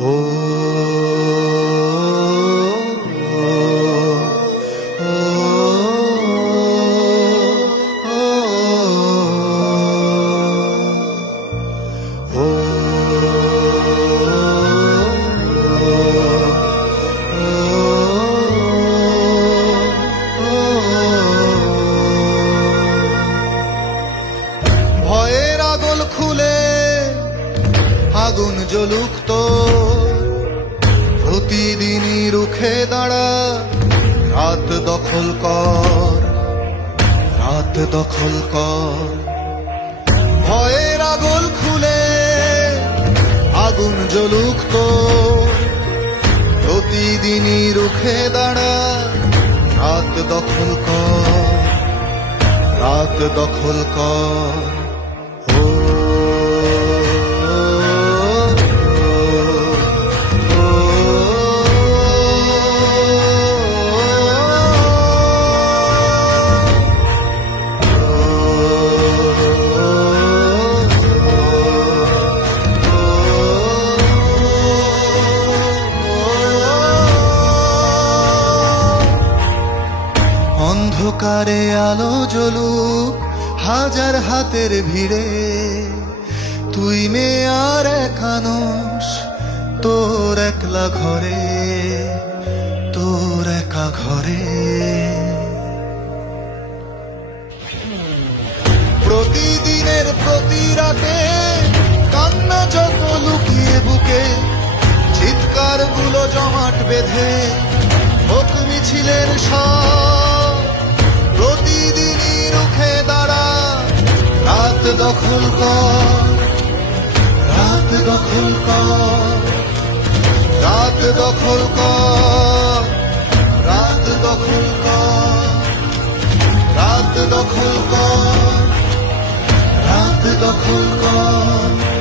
ও ভয়ের আগল খুলে আগুন জ্বলুক তোর, প্রতিদিনই রুখে দাঁড়া, রাত দখল কর, রাত দখল কর। ভয়ের আগল খুলে আগুন জ্বলুক তোর, প্রতিদিনই রুখে দাঁড়া, রাত দখল কর, রাত দখল কর। অন্ধকারে আলো জ্বলুক হাজার হাতের ভিড়ে, তুই মেয়ে আর একানস তোর একলা ঘরে, তোর একা ঘরে। প্রতিদিনের প্রতি রাতে কান্না যত লুকিয়ে বুকে, চিৎকার গুলো জমাট বেঁধে হোক মিছিলের সব, প্রতিদিনই রুখে দাঁড়া, রাত দখল কর, রাত দখল কর, রাত দখল কর, রাত দখল কর, রাত দখল কর, রাত দখল কর।